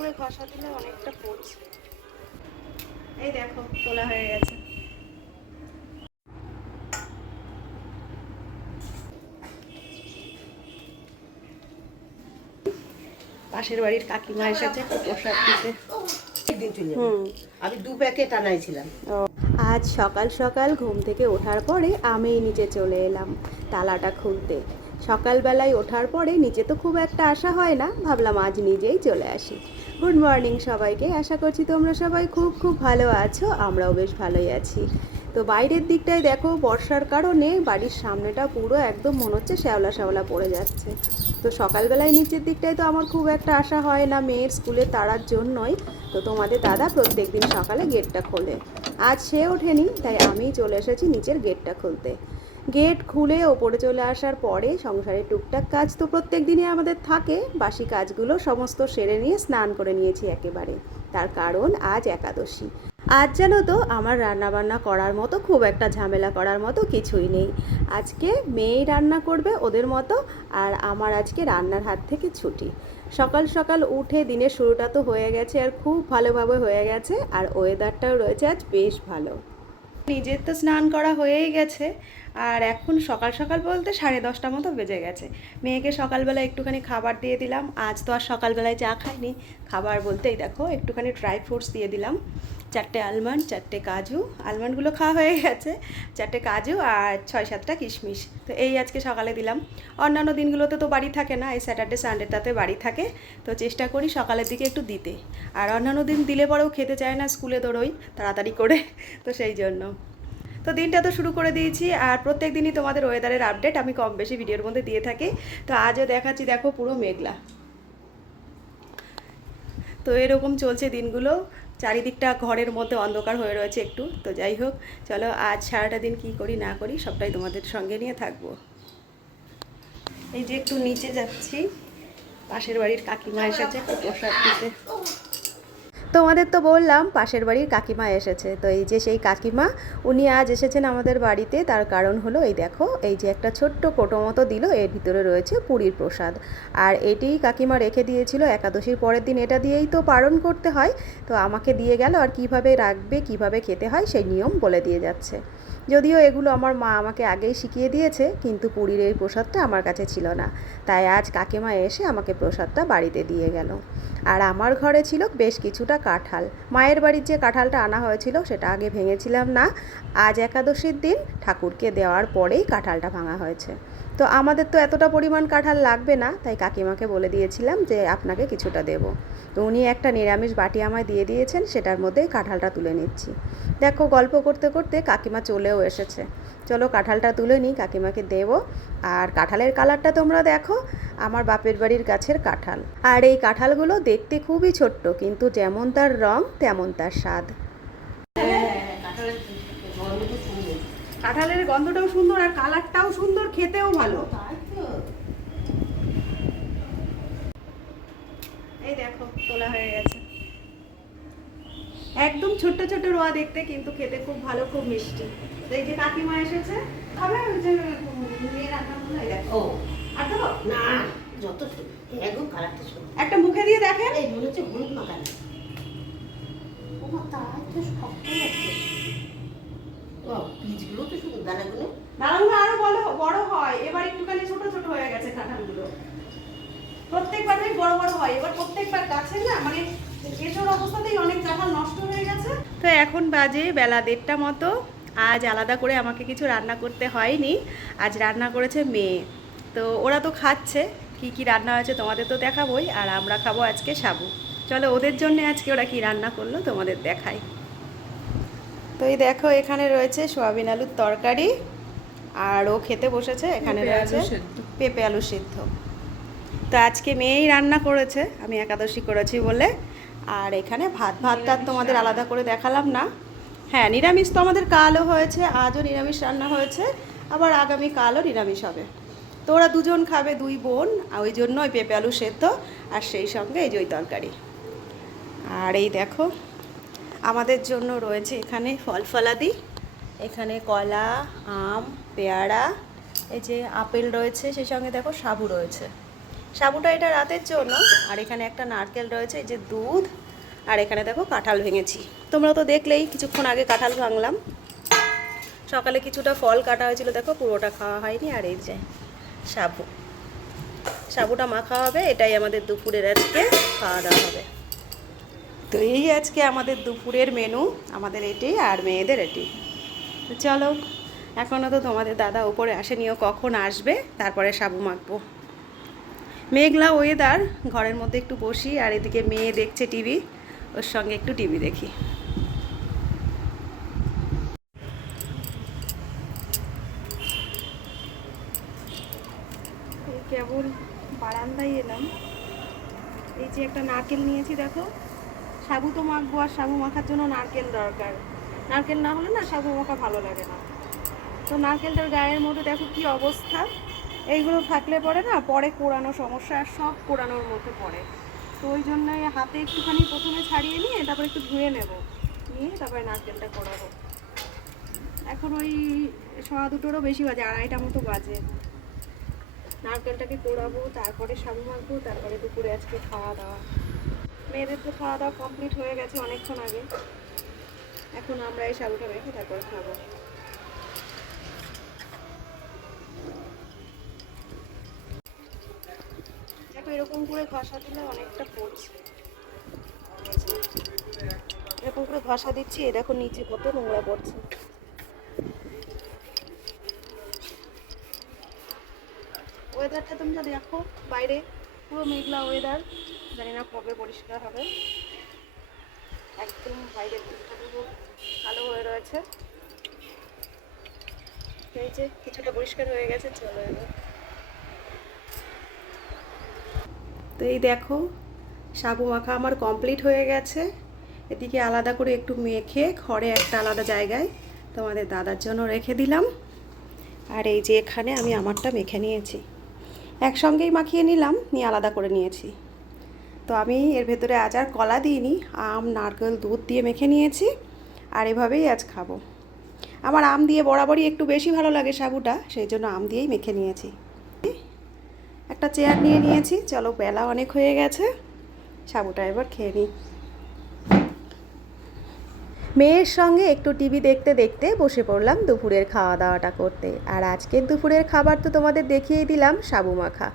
উপরে ঘষা দিলে অনেকটা পড়ছে। এই দেখো তোলা হয়ে গেছে। পাশের বাড়ির কাকিমা এসেছে প্রসাদ দিতে। হুম। আমি দু প্যাকেট আনাইছিলাম। আজ সকাল সকাল ঘুম থেকে ওঠার পরে আমি নিচে চলে এলাম তালাটা খুলতে। সকালবেলায় ওঠার পরে নিচে তো খুব একটা আসা হয় না ভাবলাম আজ নিজেই চলে আসি। গুড মর্নিং সবাইকে। আশা করছি তোমরা সবাই খুব খুব ভালো আছো, আমরাও বেশ ভালোই আছি। তো বাইরের দিকটায় দেখো, বর্ষার কারণে বাড়ির সামনেটা পুরো একদম মনে হচ্ছে শ্যাওলা শ্যাওলা পড়ে যাচ্ছে। তো সকালবেলায় নিচের দিকটায় তো আমার খুব একটা আশা হয় না, মেয়ের স্কুলে তাড়ার জন্যই। তো তোমাদের দাদা প্রত্যেক দিন সকালে গেটটা খোলে। আজ সে ওঠেনি, তাই আমি চলে এসেছি নিচের গেটটা খুলতে। গেট খুলে ওপরে চলে আসার পরে সংসারের টুকটাক কাজ তো প্রত্যেক দিনই আমাদের থাকে। বাসি কাজগুলো সমস্ত সেরে নিয়ে স্নান করে নিয়েছি একেবারে। তার কারণ আজ একাদশী। আজ জানো তো আমার রান্নাবান্না করার মতো, খুব একটা ঝামেলা করার মতো কিছুই নেই। আজকে মেয়েই রান্না করবে ওদের মতো, আর আমার আজকে রান্নার হাত থেকে ছুটি। সকাল সকাল উঠে দিনের শুরুটা তো হয়ে গেছে আর খুব ভালোভাবে হয়ে গেছে, আর ওয়েদারটাও রয়েছে আজ বেশ ভালো। নিজের তো স্নান করা হয়েই গেছে। আর এখন সকাল সকাল বলতে সাড়ে দশটা মতো বেজে গেছে। মেয়েকে সকালবেলা একটুখানি খাবার দিয়ে দিলাম। আজ তো আর সকালবেলায় চা খাইনি। খাবার বলতেই দেখো, একটুখানি ড্রাই ফ্রুটস দিয়ে দিলাম। চারটে আলমন্ড, চারটে কাজু, আলমন্ডগুলো খাওয়া হয়ে গেছে, চারটে কাজু আর ছয় সাতটা কিশমিশ। তো এই আজকে সকালে দিলাম। অন্যান্য দিনগুলোতে তো বাড়ি থাকে না, এই স্যাটারডে সানডেটাতে বাড়ি থাকে। তো চেষ্টা করি সকালের দিকে একটু দিতে। আর অন্যান্য দিন দিলে পরেও খেতে চায় না, স্কুলে দৌড়ই, তাড়াতাড়ি করে, তো সেই জন্য। তো দিনটা তো শুরু করে দিয়েছি, আর প্রত্যেক দিনই তোমাদের ওয়েদারের আপডেট আমি কম বেশি ভিডিওর মধ্যে দিয়ে থাকি। তো আজও দেখাচ্ছি, দেখো পুরো মেঘলা। তো এরকম চলছে দিনগুলো। চারিদিকটা ঘরের মধ্যে অন্ধকার হয়ে রয়েছে একটু, তো যাই হোক, চলো আজ সারাটা দিন কি করি না করি সবটাই তোমাদের সঙ্গে নিয়ে থাকব। এই যে একটু নিচে যাচ্ছি, পাশের বাড়ির কাকিমা এসেছে প্রসাদ দিতে। তোমাদের তো বললাম পাশের বাড়ির কাকিমা এসেছে। তো এই যে সেই কাকিমা, উনি আজ এসেছেন আমাদের বাড়িতে। তার কারণ হলো, এই দেখো, এই যে একটা ছোট্ট কোটো মতো দিল, এর ভিতরে রয়েছে পুরীর প্রসাদ। আর এটি কাকিমা রেখে দিয়েছিল, একাদশীর পরের দিন। এটা দিয়েই তো পালন করতে হয়। তো আমাকে দিয়ে গেল, আর কীভাবে রাখবে, কীভাবে খেতে হয়, সেই নিয়ম বলে দিয়ে যাচ্ছে। যদিও এগুলো আমার মা আমাকে আগেই শিখিয়ে দিয়েছে, কিন্তু পুরীর এই প্রসাদটা আমার কাছে ছিল না। তাই আজ কাকিমা এসে আমাকে প্রসাদটা বাড়িতে দিয়ে গেল। আর আমার ঘরে ছিল বেশ কিছুটা কাঁঠাল। মায়ের বাড়ির যে কাঁঠালটা আনা হয়েছিল সেটা আগে ভেঙেছিলাম না। আজ একাদশীর দিন ঠাকুরকে দেওয়ার পরেই কাঁঠালটা ভাঙা হয়েছে। তো আমাদের তো এতটা পরিমাণ কাঁঠাল লাগবে না, তাই কাকিমাকে বলে দিয়েছিলাম যে আপনাকে কিছুটা দেব। তো উনি একটা নিরামিষ বাটি আমায় দিয়ে দিয়েছেন, সেটার মধ্যেই কাঁঠালটা তুলে নিচ্ছি। দেখো, গল্প করতে করতে কাকিমা চলেও এসেছে। চলো কাঁঠালটা তুলে নিই, কাকিমাকে দেবো। আর কাঁঠালের কালারটা তোমরা দেখো, আমার বাপের বাড়ির গাছের কাঁঠাল। আর এই কাঁঠালগুলো দেখতে খুবই ছোট্ট, কিন্তু যেমন তার রং, তেমন তার স্বাদ। কাঁঠালের গন্ধটাও সুন্দর, আর কালারটাও সুন্দর, খেতেও ভালো এই দেখো তোলা হয়ে গেছে। একদম ছোট্ট ছোট্ট রোয়া দেখতে কিন্তু খেতে খুব ভালো খুব মিষ্টি। এই যে কাকিমা এসেছে খাবে? ওই যে ও আর না যত একদম কালারটা সুন্দর একটা মুখে দিয়ে দেখেন। এই মনে হচ্ছে হলুদ মাখানো। ও মা তাই তো শক্ত ও বীজগুলো তো সুন্দর দানাগুলো দানাগুলো আরও বড় বড় হয়। এবার একটুখানি ছোট ছোট হয়ে গেছে কাঁঠালগুলো প্রত্যেকবার বেশ বড় বড় হয়। এবার প্রত্যেকবার গাছে না মানে এসব অবস্থাতেই অনেক কাঁঠাল নষ্ট হয়ে গেছে। তো এখন বাজে বেলা দেড়টা মতো। আজ আলাদা করে আমাকে কিছু রান্না করতে হয়নি। আজ রান্না করেছে মেয়ে। তো ওরা তো খাচ্ছে। কি কি রান্না হয়েছে তোমাদের তো দেখাবোই। আর আমরা খাব আজকে সাবু। চলো ওদের জন্য আজকে ওরা কি রান্না করল তোমাদের দেখাই। তো এই দেখো এখানে রয়েছে সোয়াবিন আলুর তরকারি। আর ও খেতে বসেছে এখানে রয়েছে পেঁপে আলু সিদ্ধ। তো আজকে মেয়েই রান্না করেছে আমি একাদশী করেছি বলে। আর এখানে ভাত ভাতটা তোমাদের আলাদা করে দেখালাম না। হ্যাঁ নিরামিষ তো আমাদের কালও হয়েছে আজও নিরামিষ রান্না হয়েছে আবার আগামী কালও নিরামিষ হবে। তো ওরা দুজন খাবে দুই বোন আর ওই জন্য ওই পেঁপে আলু সেদ্ধ আর সেই সঙ্গে এই যে ওই তরকারি। আর এই দেখো আমাদের জন্য রয়েছে এখানে ফল ফলাদি এখানে কলা আম পেয়ারা এই যে আপেল রয়েছে সেই সঙ্গে দেখো সাবু রয়েছে। সাবুটা এটা রাতের জন্য। আর এখানে একটা নারকেল রয়েছে, এই যে দুধ। আর এখানে দেখো কাঁঠাল ভেঙেছি। তোমরা তো দেখলেই কিছুক্ষণ আগে কাঁঠাল ভাঙলাম। সকালে কিছুটা ফল কাটা হয়েছিল, দেখো পুরোটা খাওয়া হয়নি। আর এই যে সাবু। সাবুটা মাখা হবে, এটাই আমাদের দুপুরের আজকে খাওয়া দাওয়া হবে। তো এই আজকে আমাদের দুপুরের মেনু, আমাদের এটি আর মেয়েদের এটি। চলো, এখনও তো তোমাদের দাদা উপরে আসেনিও কখন আসবে? তারপরে সাবু মাখবো। মেঘলা ওয়েদার ঘরের মধ্যে একটু বসি আর এদিকে মেয়ে দেখছে টিভি ওর সঙ্গে একটু টিভি দেখি। কেবল বারান্দায় এলাম। এই যে একটা নারকেল নিয়েছি, দেখো। সাবু তো মাখবো আর সাবু মাখার জন্য নারকেল দরকার। নারকেল না হলে না সাবু মাখা ভালো লাগে না। তো নারকেলটার গায়ের মধ্যে দেখো কি অবস্থা। এইগুলো থাকলে পরে না, পরে কোরানো সমস্যা আর সব কোরানোর মধ্যে পড়ে। তো ওই জন্যই হাতে একটুখানি প্রথমে ছাড়িয়ে নিয়ে, তারপর একটু ধুয়ে নেব। নিয়ে তারপরে নারকেলটা করাবো। এখন ওই সোয়া দুটোরও বেশি বাজে, আড়াইটা মতো বাজে। নারকেলটাকে কোড়াবো তারপরে সাবু মাখবো, তারপরে দুপুরে আজকে খাওয়া দাওয়া। মেয়েদের তো খাওয়া দাওয়া কমপ্লিট হয়ে গেছে অনেকক্ষণ আগে। এখন আমরা এই সাবুটা মেখে তারপরে খাব। দেখো এরকম করে ঘষা দিলে অনেকটা পড়ছে। এরকম করে ঘষা দিচ্ছি, এই দেখো নিচে কত নোংরা পড়ছে। ওয়েদারটা তুমি যা দেখো, বাইরে পুরো মেঘলা ওয়েদার জানি না কবে পরিষ্কার হবে। একদম বাইরে কালো হয়ে রয়েছে। এই যে কিছুটা পরিষ্কার হয়ে গেছে, চলো এবার। তো এই দেখো, সাবু মাখা আমার কমপ্লিট হয়ে গেছে। এদিকে আলাদা করে একটু মেখে ঘরে একটা আলাদা জায়গায় তোমাদের দাদার জন্য রেখে দিলাম। আর এই যে এখানে আমি আমারটা মেখে নিয়েছি। একসঙ্গেই মাখিয়ে নিলাম, নিয়ে আলাদা করে নিয়েছি। তো আমি এর ভেতরে আজ আর কলা দিইনি, আম, নারকেল, দুধ দিয়ে মেখে নিয়েছি আর এভাবেই আজ খাব। আমার আম দিয়ে বরাবরই একটু বেশি ভালো লাগে সাবুটা, সেই জন্য আম দিয়েই মেখে নিয়েছি। একটা চেয়ার নিয়ে নিয়েছি। চলো, বেলা অনেক হয়ে গেছে। সাবুটা এবার খেয়ে নিই। মেয়ের সঙ্গে একটু টিভি দেখতে দেখতে বসে পড়লাম দুপুরের খাওয়া দাওয়াটা করতে। আর আজকের দুপুরের খাবার তো তোমাদের দেখিয়েই দিলাম, সাবু মাখা।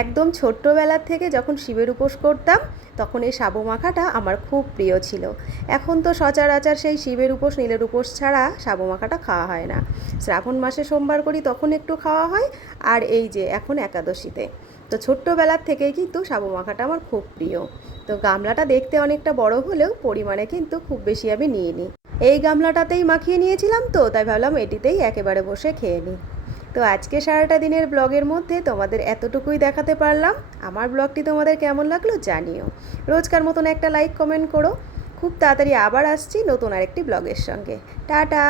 একদম ছোট্টবেলার থেকে যখন শিবের উপোস করতাম, তখন এই সাবু মাখাটা আমার খুব প্রিয় ছিল। এখন তো সচরাচর সেই শিবের উপোস, নীলের উপোস ছাড়া সাবু মাখাটা খাওয়া হয় না। শ্রাবণ মাসে সোমবার করি তখন একটু খাওয়া হয়, আর এই যে এখন একাদশীতে। তো ছোট্টবেলার থেকেই কিন্তু সাবু মাখাটা আমার খুব প্রিয়। তো গামলাটা দেখতে অনেকটা বড় হলেও পরিমাণে কিন্তু খুব বেশি আমি নিয়ে নিই এই গামলাটাতেই মাখিয়ে নিয়েছিলাম তো, তাই ভাবলাম এটিতেই একেবারে বসে খেয়ে নিই। তো আজকে সারাটা দিনের ব্লগের মধ্যে তোমাদের এতটুকুই দেখাতে পারলাম। আমার ব্লগটি তোমাদের কেমন লাগল জানিও। রোজকার মতন একটা লাইক, কমেন্ট করো। খুব তাড়াতাড়ি আবার আসছি নতুন আরেকটি ব্লগের সঙ্গে। টাটা!